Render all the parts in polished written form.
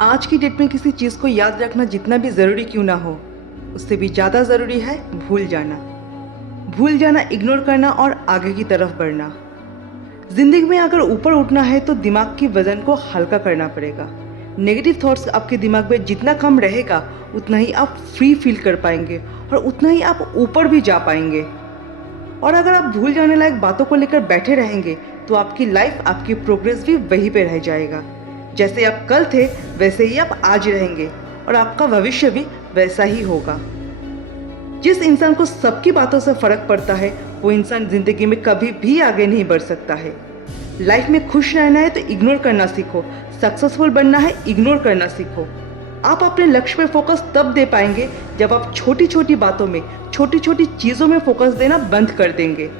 आज की डेट में किसी चीज़ को याद रखना जितना भी ज़रूरी क्यों ना हो, उससे भी ज़्यादा ज़रूरी है भूल जाना। भूल जाना, इग्नोर करना और आगे की तरफ बढ़ना। ज़िंदगी में अगर ऊपर उठना है तो दिमाग की वज़न को हल्का करना पड़ेगा। नेगेटिव थॉट्स आपके दिमाग में जितना कम रहेगा उतना ही आप फ्री फील कर पाएंगे और उतना ही आप ऊपर भी जा पाएंगे। और अगर आप भूल जाने लायक बातों को लेकर बैठे रहेंगे तो आपकी लाइफ, आपकी प्रोग्रेस भी वहीं पे रह जाएगा। जैसे आप कल थे वैसे ही आप आज रहेंगे और आपका भविष्य भी वैसा ही होगा। जिस इंसान को सबकी बातों से फर्क पड़ता है वो इंसान जिंदगी में कभी भी आगे नहीं बढ़ सकता है। लाइफ में खुश रहना है तो इग्नोर करना सीखो, सक्सेसफुल बनना है इग्नोर करना सीखो। आप अपने लक्ष्य पे फोकस तब दे पाएंगे जब आप छोटी छोटी बातों में, छोटी छोटी चीज़ों में फोकस देना बंद कर देंगे।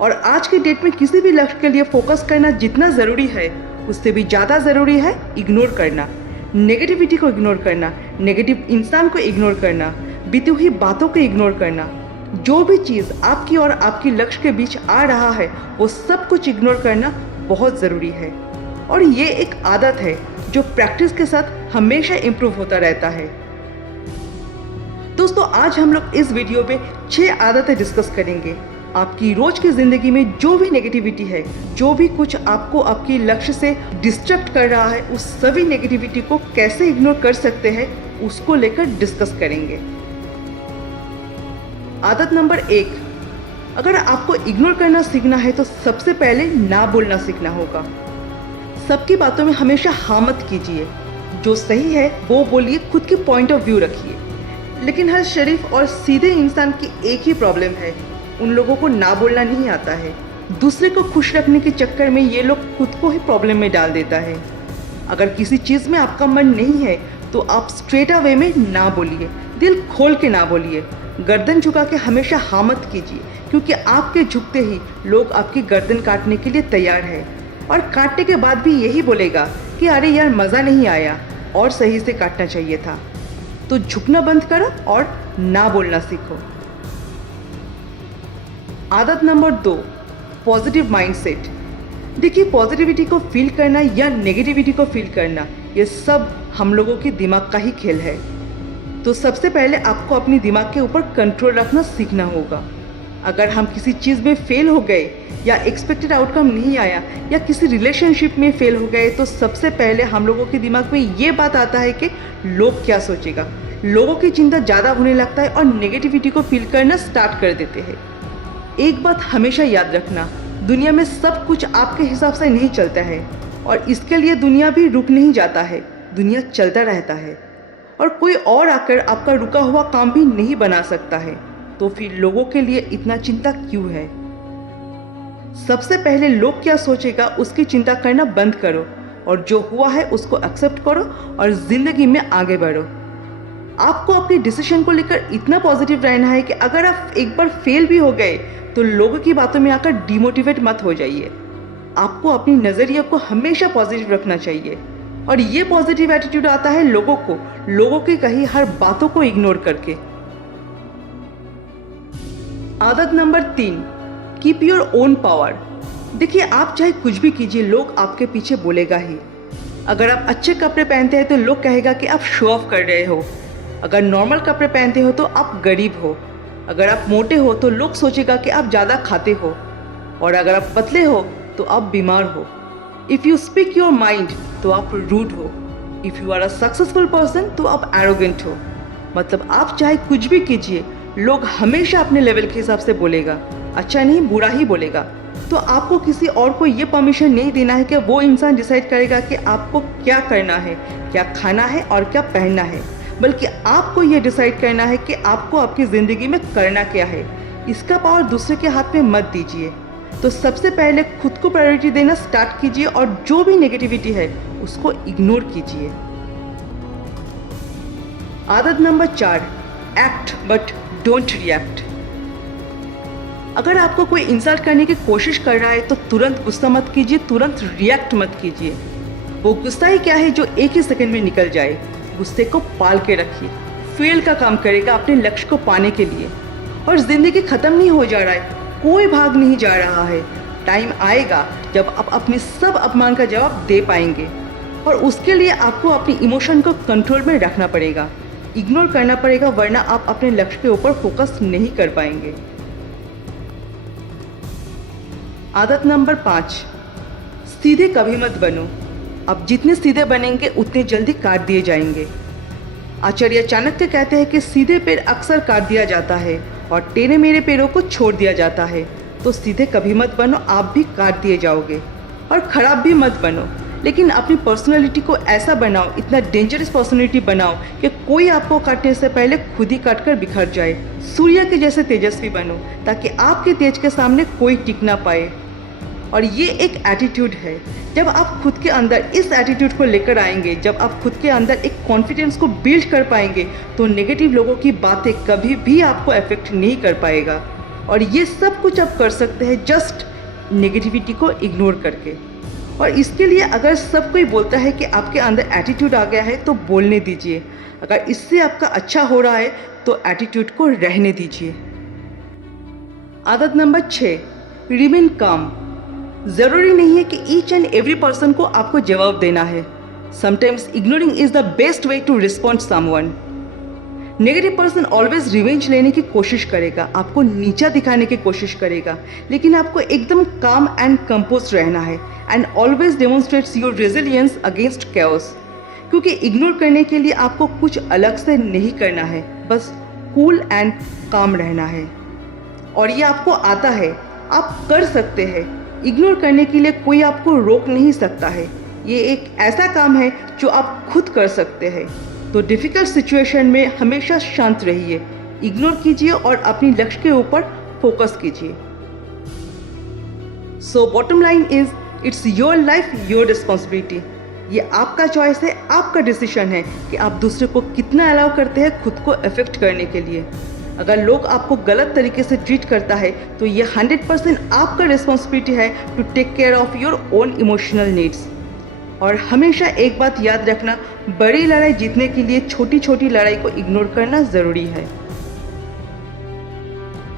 और आज की डेट में किसी भी लक्ष्य के लिए फोकस करना जितना ज़रूरी है उससे भी ज़्यादा ज़रूरी है इग्नोर करना। नेगेटिविटी को इग्नोर करना, नेगेटिव इंसान को इग्नोर करना, बीती हुई बातों को इग्नोर करना। जो भी चीज़ आपकी और आपकी लक्ष्य के बीच आ रहा है वो सब कुछ इग्नोर करना बहुत ज़रूरी है। और ये एक आदत है जो प्रैक्टिस के साथ हमेशा इम्प्रूव होता रहता है। दोस्तों, आज हम लोग इस वीडियो में 6 आदतें डिस्कस करेंगे। आपकी रोज की जिंदगी में जो भी नेगेटिविटी है, जो भी कुछ आपको आपके लक्ष्य से डिस्ट्रैक्ट कर रहा है, उस सभी नेगेटिविटी को कैसे इग्नोर कर सकते हैं उसको लेकर डिस्कस करेंगे। आदत नंबर 1, अगर आपको इग्नोर करना सीखना है तो सबसे पहले ना बोलना सीखना होगा। सबकी बातों में हमेशा हाँ मत कीजिए। जो सही है वो बोलिए, खुद की पॉइंट ऑफ व्यू रखिए। लेकिन हर शरीफ और सीधे इंसान की एक ही प्रॉब्लम है, उन लोगों को ना बोलना नहीं आता है। दूसरे को खुश रखने के चक्कर में ये लोग खुद को ही प्रॉब्लम में डाल देता है। अगर किसी चीज़ में आपका मन नहीं है तो आप स्ट्रेट अवे में ना बोलिए, दिल खोल के ना बोलिए। गर्दन झुका के हमेशा हाँ मत कीजिए, क्योंकि आपके झुकते ही लोग आपकी गर्दन काटने के लिए तैयार है। और काटने के बाद भी यही बोलेगा कि अरे यार मज़ा नहीं आया और सही से काटना चाहिए था। तो झुकना बंद करो और ना बोलना सीखो। आदत नंबर 2, पॉजिटिव माइंडसेट। देखिए, पॉजिटिविटी को फील करना या नेगेटिविटी को फील करना, ये सब हम लोगों के दिमाग का ही खेल है। तो सबसे पहले आपको अपनी दिमाग के ऊपर कंट्रोल रखना सीखना होगा। अगर हम किसी चीज़ में फेल हो गए या एक्सपेक्टेड आउटकम नहीं आया या किसी रिलेशनशिप में फेल हो गए तो सबसे पहले हम लोगों के दिमाग में ये बात आता है कि लोग क्या सोचेगा। लोगों की चिंता ज़्यादा होने लगता है और नेगेटिविटी को फील करना स्टार्ट कर देते हैं। एक बात हमेशा याद रखना, दुनिया में सब कुछ आपके हिसाब से नहीं चलता है और इसके लिए दुनिया भी रुक नहीं जाता है, दुनिया चलता रहता है। और कोई और आकर आपका रुका हुआ काम भी नहीं बना सकता है, तो फिर लोगों के लिए इतना चिंता क्यों है। सबसे पहले लोग क्या सोचेगा उसकी चिंता करना बंद करो और जो हुआ है उसको एक्सेप्ट करो और ज़िंदगी में आगे बढ़ो। आपको अपने डिसीजन को लेकर इतना पॉजिटिव रहना है कि अगर आप एक बार फेल भी हो गए तो लोगों की बातों में आकर डिमोटिवेट मत हो जाइए। आपको अपनी नज़रिया को हमेशा पॉजिटिव रखना चाहिए और ये पॉजिटिव एटीट्यूड आता है लोगों की कही हर बातों को इग्नोर करके। आदत number 3, keep your own power. देखिए, आप चाहे कुछ भी कीजिए, लोग आपके पीछे बोलेगा ही। अगर आप अच्छे कपड़े पहनते हैं तो लोग कहेगा कि आप शो ऑफ कर रहे हो। अगर नॉर्मल कपड़े पहनते हो तो आप गरीब हो। अगर आप मोटे हो तो लोग सोचेगा कि आप ज़्यादा खाते हो। और अगर आप पतले हो तो आप बीमार हो। If you speak your mind तो आप रूड हो। If you are a successful person तो आप एरोगेंट हो। मतलब आप चाहे कुछ भी कीजिए, लोग हमेशा अपने लेवल के हिसाब से बोलेगा, अच्छा नहीं बुरा ही बोलेगा। तो आपको किसी और को ये परमिशन नहीं देना है कि वो इंसान डिसाइड करेगा कि आपको क्या करना है, क्या खाना है और क्या पहनना है, बल्कि आपको ये डिसाइड करना है कि आपको आपकी ज़िंदगी में करना क्या है। इसका पावर दूसरे के हाथ में मत दीजिए। तो सबसे पहले खुद को प्रायोरिटी देना स्टार्ट कीजिए और जो भी नेगेटिविटी है उसको इग्नोर कीजिए। आदत number 4, act but don't react. अगर आपको कोई इंसल्ट करने की कोशिश कर रहा है तो तुरंत गुस्सा मत कीजिए, तुरंत रिएक्ट मत कीजिए। वो गुस्सा ही क्या है जो एक ही सेकंड में निकल जाए। गुस्से को पाल के रखिए, फेल का काम करेगा अपने लक्ष्य को पाने के लिए। और जिंदगी खत्म नहीं हो जा रहा है, कोई भाग नहीं जा रहा है। टाइम आएगा जब आप अपने सब अपमान का जवाब दे पाएंगे। और उसके लिए आपको अपनी इमोशन को कंट्रोल में रखना पड़ेगा, इग्नोर करना पड़ेगा, वरना आप अपने लक्ष्य के ऊपर फोकस नहीं कर पाएंगे। आदत नंबर 5, सीधे कभी मत बनो। आप जितने सीधे बनेंगे उतने जल्दी काट दिए जाएंगे। आचार्य चाणक्य कहते हैं कि सीधे पैर अक्सर काट दिया जाता है और टेढ़े मेढ़े पैरों को छोड़ दिया जाता है। तो सीधे कभी मत बनो, आप भी काट दिए जाओगे। और खराब भी मत बनो, लेकिन अपनी पर्सनालिटी को ऐसा बनाओ, इतना डेंजरस पर्सनालिटी बनाओ कि कोई आपको काटने से पहले खुद ही काट कर बिखर जाए। सूर्य के जैसे तेजस्वी बनो ताकि आपके तेज के सामने कोई टिक ना पाए। और ये एक एटीट्यूड है। जब आप खुद के अंदर इस एटीट्यूड को लेकर आएंगे, जब आप खुद के अंदर एक कॉन्फिडेंस को बिल्ड कर पाएंगे, तो नेगेटिव लोगों की बातें कभी भी आपको अफेक्ट नहीं कर पाएगा। और ये सब कुछ आप कर सकते हैं जस्ट नेगेटिविटी को इग्नोर करके। और इसके लिए अगर सब कोई बोलता है कि आपके अंदर एटीट्यूड आ गया है तो बोलने दीजिए। अगर इससे आपका अच्छा हो रहा है तो एटीट्यूड को रहने दीजिए। आदत नंबर 6, रिमेन काम। ज़रूरी नहीं है कि ईच एंड एवरी पर्सन को आपको जवाब देना है। Sometimes ignoring is the best way to respond someone. Negative person always revenge लेने की कोशिश करेगा, आपको नीचा दिखाने की कोशिश करेगा, लेकिन आपको एकदम काम एंड कंपोज रहना है and always demonstrates your resilience against chaos. क्योंकि इग्नोर करने के लिए आपको कुछ अलग से नहीं करना है, बस कूल एंड काम रहना है। और ये आपको आता है, आप कर सकते हैं। इग्नोर करने के लिए कोई आपको रोक नहीं सकता है। ये एक ऐसा काम है जो आप खुद कर सकते हैं। तो डिफ़िकल्ट सिचुएशन में हमेशा शांत रहिए, इग्नोर कीजिए और अपनी लक्ष्य के ऊपर फोकस कीजिए। So bottom line is, it's your life, your responsibility. ये आपका चॉइस है, आपका डिसीजन है कि आप दूसरे को कितना अलाउ करते हैं खुद को अफेक्ट करने के लिए। अगर लोग आपको गलत तरीके से ट्रीट करता है तो ये 100% आपका रिस्पॉन्सिबिलिटी है to take care of your own emotional needs. और हमेशा एक बात याद रखना, बड़ी लड़ाई जीतने के लिए छोटी छोटी लड़ाई को इग्नोर करना ज़रूरी है।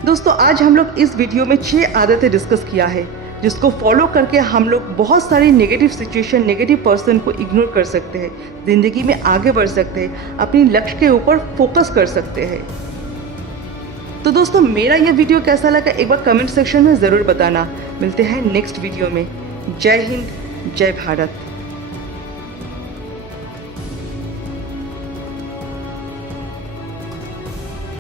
दोस्तों, आज हम लोग इस वीडियो में 6 आदतें डिस्कस किया है, जिसको फॉलो करके हम लोग बहुत सारी नेगेटिव सिचुएशन, नेगेटिव पर्सन को इग्नोर कर सकते हैं, ज़िंदगी में आगे बढ़ सकते हैं, अपनी लक्ष्य के ऊपर फोकस कर सकते हैं। तो दोस्तों, मेरा ये वीडियो कैसा लगा एक बार कमेंट सेक्शन में ज़रूर बताना। मिलते हैं नेक्स्ट वीडियो में। जय हिंद, जय भारत।